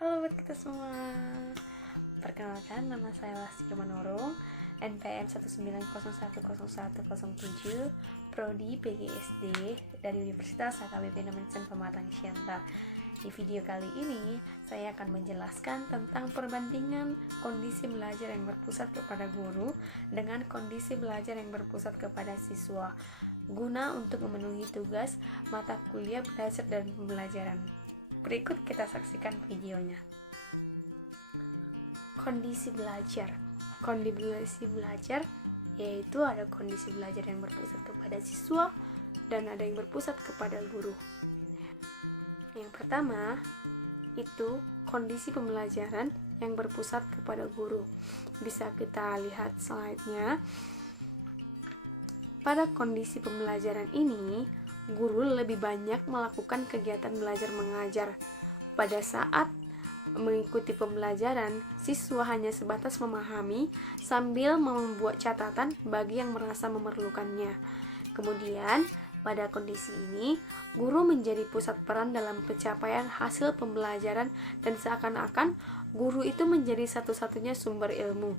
Halo buat kita semua. Perkenalkan, nama saya Lasti Manurung, NPM 190101007, Prodi PGSD dari Universitas HKBP Nomensen Pematang Siantar. Di video kali ini, saya akan menjelaskan tentang perbandingan kondisi belajar yang berpusat kepada guru dengan kondisi belajar yang berpusat kepada siswa, guna untuk memenuhi tugas mata kuliah belajar dan pembelajaran. Berikut kita saksikan videonya. Kondisi belajar yaitu ada kondisi belajar yang berpusat kepada siswa dan ada yang berpusat kepada guru. Yang pertama itu kondisi pembelajaran yang berpusat kepada guru. Bisa kita lihat slide-nya. Pada kondisi pembelajaran ini, guru lebih banyak melakukan kegiatan belajar mengajar. Pada saat mengikuti pembelajaran, siswa hanya sebatas memahami sambil membuat catatan bagi yang merasa memerlukannya. Kemudian, pada kondisi ini, guru menjadi pusat peran dalam pencapaian hasil pembelajaran dan seakan-akan guru itu menjadi satu-satunya sumber ilmu.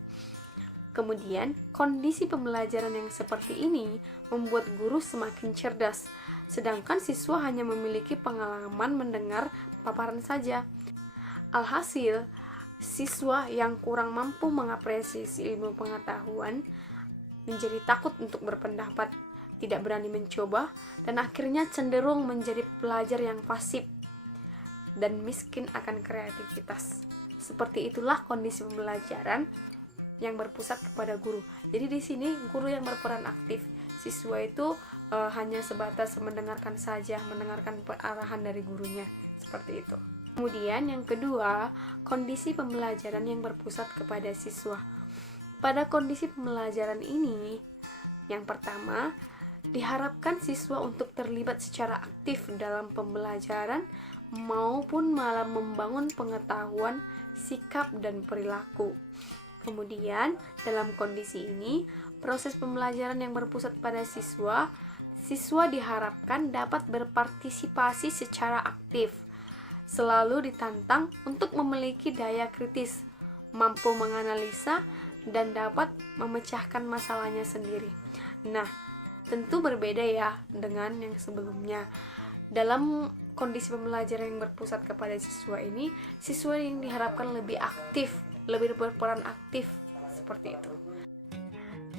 Kemudian, kondisi pembelajaran yang seperti ini membuat guru semakin cerdas, sedangkan siswa hanya memiliki pengalaman mendengar paparan saja. Alhasil, siswa yang kurang mampu mengapresiasi ilmu pengetahuan menjadi takut untuk berpendapat, tidak berani mencoba, dan akhirnya cenderung menjadi pelajar yang pasif dan miskin akan kreativitas. Seperti itulah kondisi pembelajaran yang berpusat kepada guru. Jadi di sini guru yang berperan aktif, siswa itu hanya sebatas mendengarkan saja, mendengarkan arahan dari gurunya, seperti itu. Kemudian yang kedua, kondisi pembelajaran yang berpusat kepada siswa. Pada kondisi pembelajaran ini, yang pertama, diharapkan siswa untuk terlibat secara aktif dalam pembelajaran maupun malah membangun pengetahuan, sikap, dan perilaku. Kemudian, dalam kondisi ini, proses pembelajaran yang berpusat pada siswa diharapkan dapat berpartisipasi secara aktif, selalu ditantang untuk memiliki daya kritis, mampu menganalisa, dan dapat memecahkan masalahnya sendiri. Nah, tentu berbeda ya dengan yang sebelumnya. Dalam kondisi pembelajaran yang berpusat kepada siswa ini, siswa yang diharapkan lebih aktif, lebih berperan aktif, seperti itu.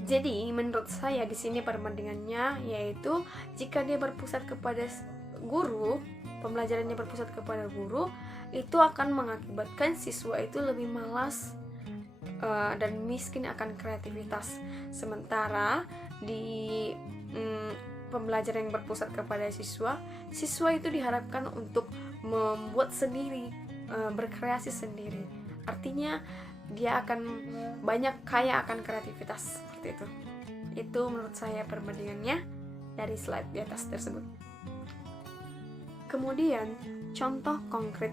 Jadi, menurut saya di sini perbandingannya yaitu jika dia berpusat kepada guru, pembelajarannya berpusat kepada guru, itu akan mengakibatkan siswa itu lebih malas dan miskin akan kreativitas. Sementara di pembelajaran yang berpusat kepada siswa itu diharapkan untuk membuat sendiri, berkreasi sendiri. Artinya dia akan banyak kaya akan kreativitas, seperti itu. Itu menurut saya perbandingannya dari slide di atas tersebut. Kemudian contoh konkret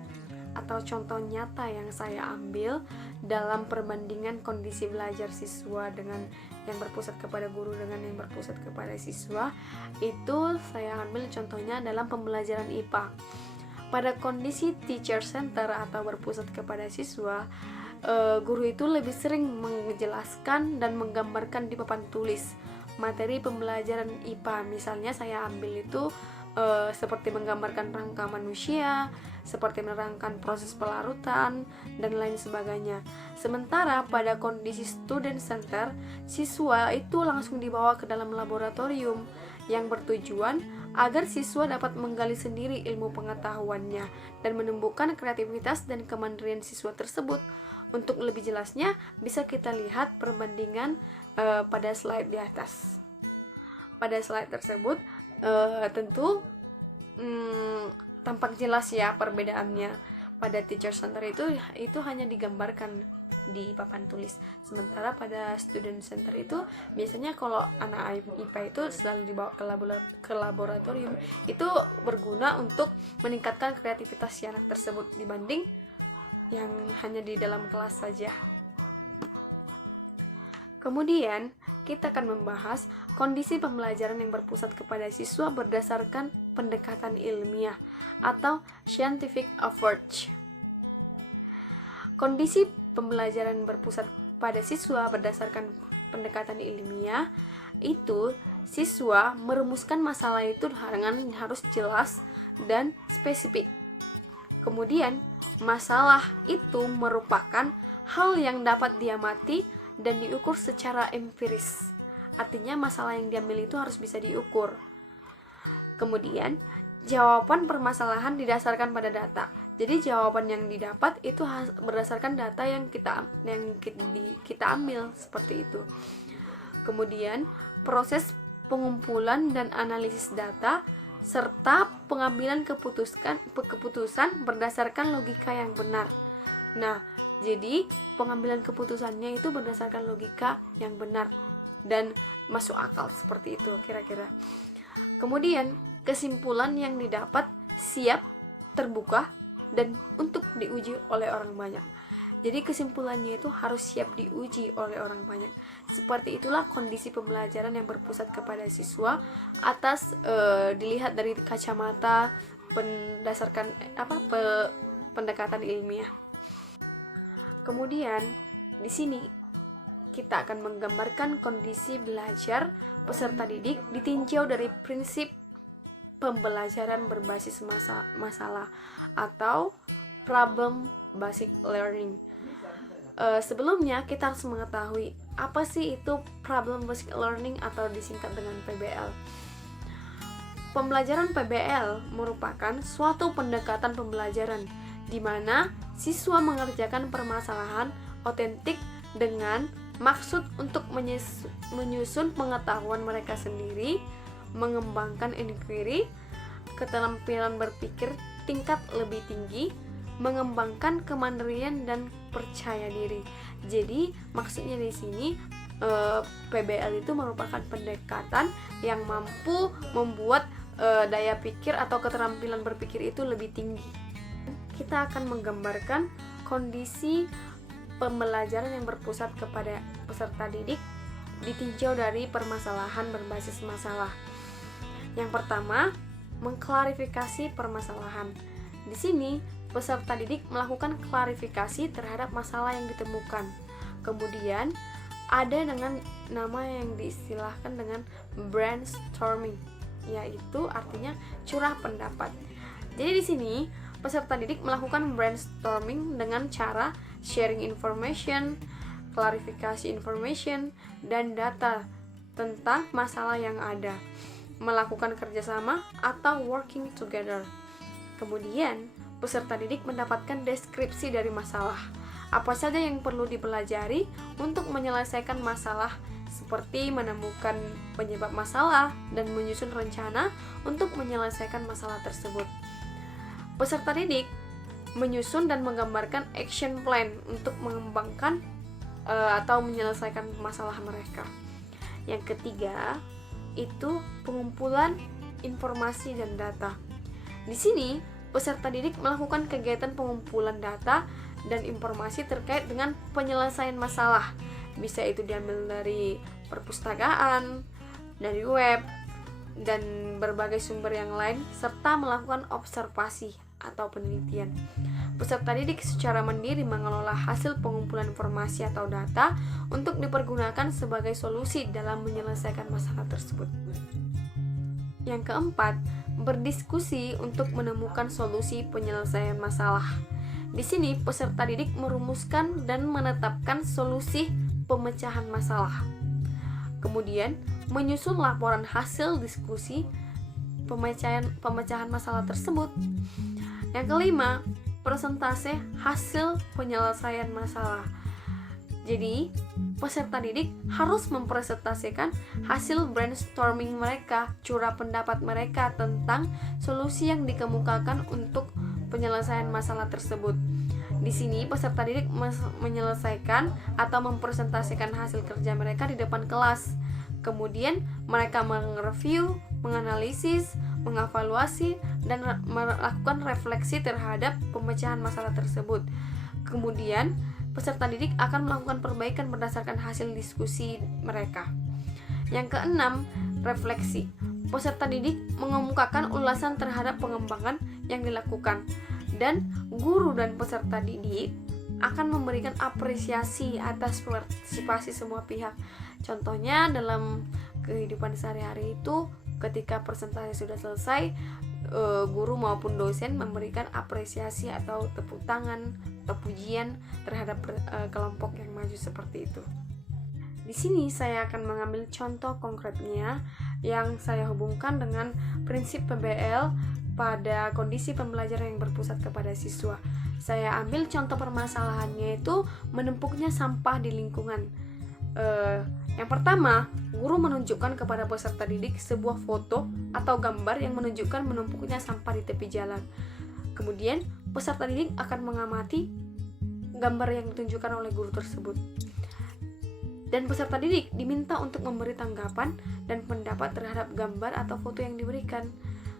atau contoh nyata yang saya ambil dalam perbandingan kondisi belajar siswa dengan yang berpusat kepada guru dengan yang berpusat kepada siswa, itu saya ambil contohnya dalam pembelajaran IPA. Pada kondisi teacher center atau berpusat kepada siswa, guru itu lebih sering menjelaskan dan menggambarkan di papan tulis materi pembelajaran IPA. Misalnya saya ambil itu seperti menggambarkan rangka manusia, seperti menerangkan proses pelarutan, dan lain sebagainya. Sementara pada kondisi student center, siswa itu langsung dibawa ke dalam laboratorium yang bertujuan agar siswa dapat menggali sendiri ilmu pengetahuannya dan menumbuhkan kreativitas dan kemandirian siswa tersebut. Untuk lebih jelasnya, bisa kita lihat perbandingan pada slide di atas. Pada slide tersebut, tentu tampak jelas ya perbedaannya. Pada teacher center itu hanya digambarkan di papan tulis. Sementara pada student center itu biasanya kalau anak IPA itu selalu dibawa ke laboratorium. Itu berguna untuk meningkatkan kreativitas si anak tersebut dibanding yang hanya di dalam kelas saja. Kemudian, kita akan membahas kondisi pembelajaran yang berpusat kepada siswa berdasarkan pendekatan ilmiah atau scientific approach. Kondisi pembelajaran berpusat pada siswa berdasarkan pendekatan ilmiah itu siswa merumuskan masalah itu dengan harus jelas dan spesifik. Kemudian, masalah itu merupakan hal yang dapat diamati dan diukur secara empiris. Artinya masalah yang diambil itu harus bisa diukur. Kemudian, jawaban permasalahan didasarkan pada data. Jadi jawaban yang didapat itu berdasarkan data yang kita ambil, seperti itu. Kemudian, proses pengumpulan dan analisis data serta pengambilan keputusan berdasarkan logika yang benar. Nah, jadi pengambilan keputusannya itu berdasarkan logika yang benar dan masuk akal, seperti itu kira-kira. Kemudian, kesimpulan yang didapat siap, terbuka, dan untuk diuji oleh orang banyak. Jadi kesimpulannya itu harus siap diuji oleh orang banyak. Seperti itulah kondisi pembelajaran yang berpusat kepada siswa atas dilihat dari kacamata berdasarkan pendekatan ilmiah. Kemudian di sini kita akan menggambarkan kondisi belajar peserta didik ditinjau dari prinsip pembelajaran berbasis masalah atau problem basic learning. Sebelumnya kita harus mengetahui apa sih itu problem basic learning atau disingkat dengan PBL. Pembelajaran PBL merupakan suatu pendekatan pembelajaran di mana siswa mengerjakan permasalahan otentik dengan maksud untuk menyusun pengetahuan mereka sendiri, mengembangkan inquiry, keterampilan berpikir tingkat lebih tinggi, mengembangkan kemandirian dan percaya diri. Jadi maksudnya di sini PBL itu merupakan pendekatan yang mampu membuat daya pikir atau keterampilan berpikir itu lebih tinggi. Kita akan menggambarkan kondisi pembelajaran yang berpusat kepada peserta didik ditinjau dari permasalahan berbasis masalah. Yang pertama, mengklarifikasi permasalahan. Di sini peserta didik melakukan klarifikasi terhadap masalah yang ditemukan. Kemudian ada dengan nama yang diistilahkan dengan brainstorming, yaitu artinya curah pendapat. Jadi di sini peserta didik melakukan brainstorming dengan cara sharing information, klarifikasi information, dan data tentang masalah yang ada, melakukan kerjasama atau working together. Kemudian peserta didik mendapatkan deskripsi dari masalah. Apa saja yang perlu dipelajari untuk menyelesaikan masalah, seperti menemukan penyebab masalah dan menyusun rencana untuk menyelesaikan masalah tersebut. Peserta didik menyusun dan menggambarkan action plan untuk mengembangkan atau menyelesaikan masalah mereka. Yang ketiga, itu pengumpulan informasi dan data. Di sini peserta didik melakukan kegiatan pengumpulan data dan informasi terkait dengan penyelesaian masalah. Bisa itu diambil dari perpustakaan, dari web, dan berbagai sumber yang lain, serta melakukan observasi atau penelitian. Peserta didik secara mandiri mengelola hasil pengumpulan informasi atau data untuk dipergunakan sebagai solusi dalam menyelesaikan masalah tersebut. Yang keempat, berdiskusi untuk menemukan solusi penyelesaian masalah. Di sini peserta didik merumuskan dan menetapkan solusi pemecahan masalah. Kemudian menyusun laporan hasil diskusi pemecahan masalah tersebut. Yang kelima, persentase hasil penyelesaian masalah. Jadi, peserta didik harus mempresentasikan hasil brainstorming mereka, curah pendapat mereka tentang solusi yang dikemukakan untuk penyelesaian masalah tersebut. Di sini peserta didik menyelesaikan atau mempresentasikan hasil kerja mereka di depan kelas. Kemudian mereka mereview, menganalisis, mengevaluasi, dan melakukan refleksi terhadap pemecahan masalah tersebut. Kemudian peserta didik akan melakukan perbaikan berdasarkan hasil diskusi mereka. Yang keenam, refleksi. Peserta didik mengemukakan ulasan terhadap pengembangan yang dilakukan, dan guru dan peserta didik akan memberikan apresiasi atas partisipasi semua pihak. Contohnya dalam kehidupan sehari-hari itu, ketika presentasi sudah selesai, guru maupun dosen memberikan apresiasi atau tepuk tangan atau pujian terhadap kelompok yang maju seperti itu. Di sini saya akan mengambil contoh konkretnya yang saya hubungkan dengan prinsip PBL pada kondisi pembelajaran yang berpusat kepada siswa. Saya ambil contoh permasalahannya itu menumpuknya sampah di lingkungan. Yang pertama, guru menunjukkan kepada peserta didik sebuah foto atau gambar yang menunjukkan menumpuknya sampah di tepi jalan. Kemudian, peserta didik akan mengamati gambar yang ditunjukkan oleh guru tersebut. Dan peserta didik diminta untuk memberi tanggapan dan pendapat terhadap gambar atau foto yang diberikan.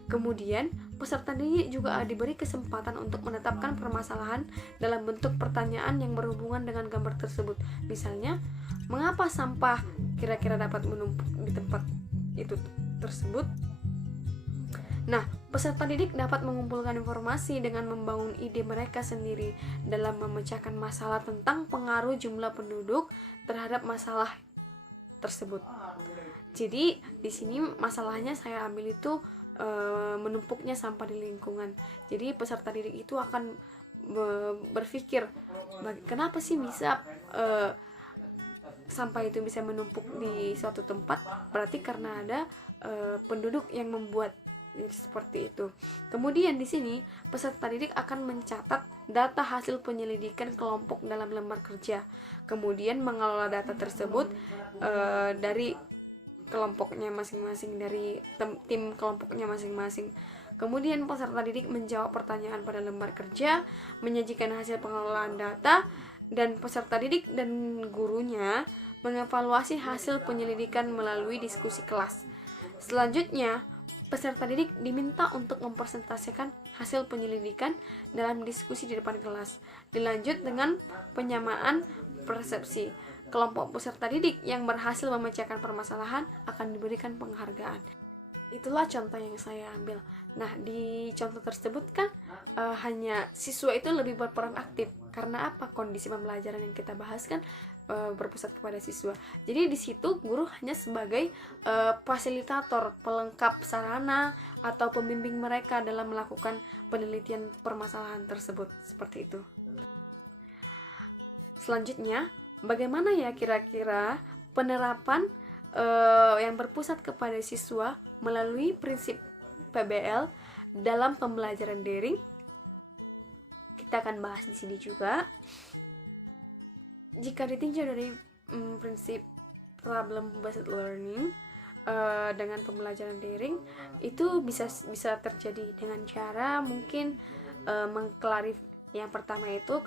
Kemudian, peserta didik juga diberi kesempatan untuk menetapkan permasalahan dalam bentuk pertanyaan yang berhubungan dengan gambar tersebut. Misalnya, mengapa sampah kira-kira dapat menumpuk di tempat itu tersebut? Nah, peserta didik dapat mengumpulkan informasi dengan membangun ide mereka sendiri dalam memecahkan masalah tentang pengaruh jumlah penduduk terhadap masalah tersebut. Jadi, di sini masalahnya saya ambil itu menumpuknya sampah di lingkungan. Jadi, peserta didik itu akan berpikir, kenapa sih bisa sampah itu bisa menumpuk di suatu tempat? Berarti karena ada penduduk yang membuat. Jadi seperti itu. Kemudian di sini peserta didik akan mencatat data hasil penyelidikan kelompok dalam lembar kerja. Kemudian mengelola data tersebut dari kelompoknya masing-masing, dari tim kelompoknya masing-masing. Kemudian peserta didik menjawab pertanyaan pada lembar kerja, menyajikan hasil pengelolaan data, dan peserta didik dan gurunya mengevaluasi hasil penyelidikan melalui diskusi kelas. Selanjutnya, peserta didik diminta untuk mempresentasikan hasil penyelidikan dalam diskusi di depan kelas. Dilanjut dengan penyamaan persepsi. Kelompok peserta didik yang berhasil memecahkan permasalahan akan diberikan penghargaan. Itulah contoh yang saya ambil. Nah, di contoh tersebut kan hanya siswa itu lebih berperan aktif. Karena apa? Kondisi pembelajaran yang kita bahas kan berpusat kepada siswa. Jadi di situ guru hanya sebagai fasilitator, pelengkap sarana atau pembimbing mereka dalam melakukan penelitian permasalahan tersebut. Seperti itu. Selanjutnya, bagaimana ya kira-kira penerapan yang berpusat kepada siswa melalui prinsip PBL dalam pembelajaran daring? Kita akan bahas di sini juga. Jika ditinjau dari prinsip problem based learning dengan pembelajaran daring, itu bisa terjadi dengan cara mungkin yang pertama itu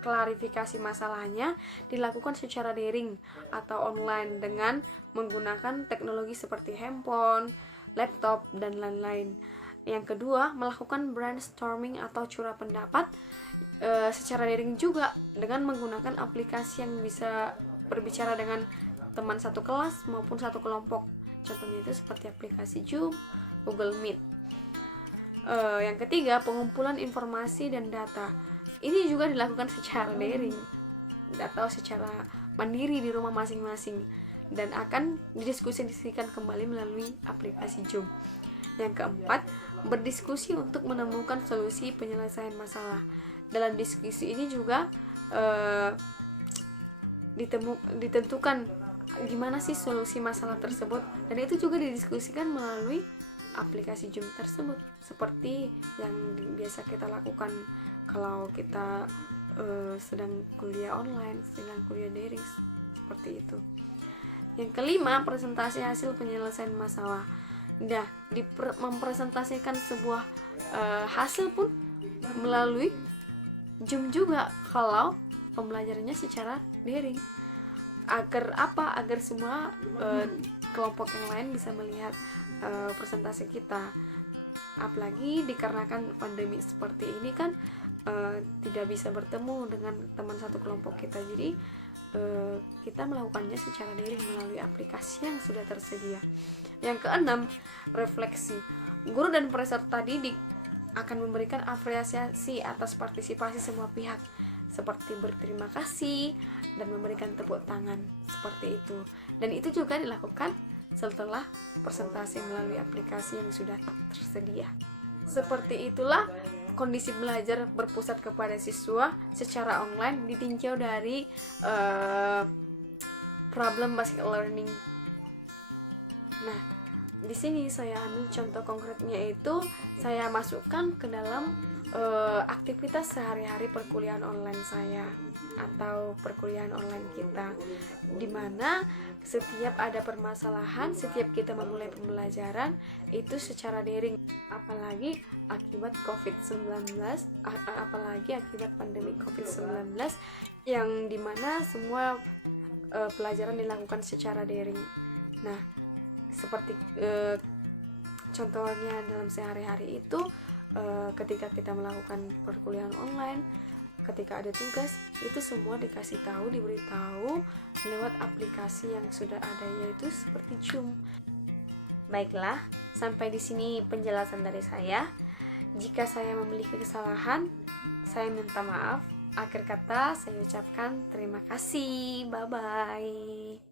klarifikasi masalahnya dilakukan secara daring atau online dengan menggunakan teknologi seperti handphone, laptop, dan lain-lain. Yang kedua, melakukan brainstorming atau curah pendapat secara daring juga dengan menggunakan aplikasi yang bisa berbicara dengan teman satu kelas maupun satu kelompok. Contohnya itu seperti aplikasi Zoom, Google Meet. Yang ketiga, pengumpulan informasi dan data. Ini juga dilakukan secara daring atau secara mandiri di rumah masing-masing dan akan didiskusikan kembali melalui aplikasi Zoom. Yang keempat, berdiskusi untuk menemukan solusi penyelesaian masalah. Dalam diskusi ini juga ditentukan gimana sih solusi masalah tersebut, dan itu juga didiskusikan melalui aplikasi Zoom tersebut, seperti yang biasa kita lakukan kalau kita sedang kuliah online, sedang kuliah daring, seperti itu. Yang kelima, presentasi hasil penyelesaian masalah. Nah, mempresentasikan sebuah hasil pun melalui Zoom juga kalau pembelajarannya secara daring. Agar apa? Agar semua kelompok yang lain bisa melihat presentasi kita. Apalagi dikarenakan pandemi seperti ini kan tidak bisa bertemu dengan teman satu kelompok kita. Jadi kita melakukannya secara daring melalui aplikasi yang sudah tersedia. Yang keenam, refleksi. Guru dan peserta didik akan memberikan apresiasi atas partisipasi semua pihak. seperti berterima kasih dan memberikan tepuk tangan seperti itu. Dan itu juga dilakukan setelah presentasi melalui aplikasi yang sudah tersedia. Seperti itulah kondisi belajar berpusat kepada siswa secara online ditinjau dari problem based learning. Nah, di sini saya ambil contoh konkretnya, itu saya masukkan ke dalam aktivitas sehari-hari perkuliahan online saya atau perkuliahan online kita, dimana setiap ada permasalahan, setiap kita memulai pembelajaran itu secara daring, apalagi akibat COVID-19, apalagi akibat pandemi COVID-19 yang dimana semua pelajaran dilakukan secara daring. Nah, seperti contohnya dalam sehari-hari itu, ketika kita melakukan perkuliahan online, ketika ada tugas, itu semua dikasih tahu, diberitahu lewat aplikasi yang sudah ada, yaitu seperti Zoom. Baiklah, sampai di sini penjelasan dari saya. Jika saya memiliki kesalahan, saya minta maaf. Akhir kata saya ucapkan terima kasih. Bye bye.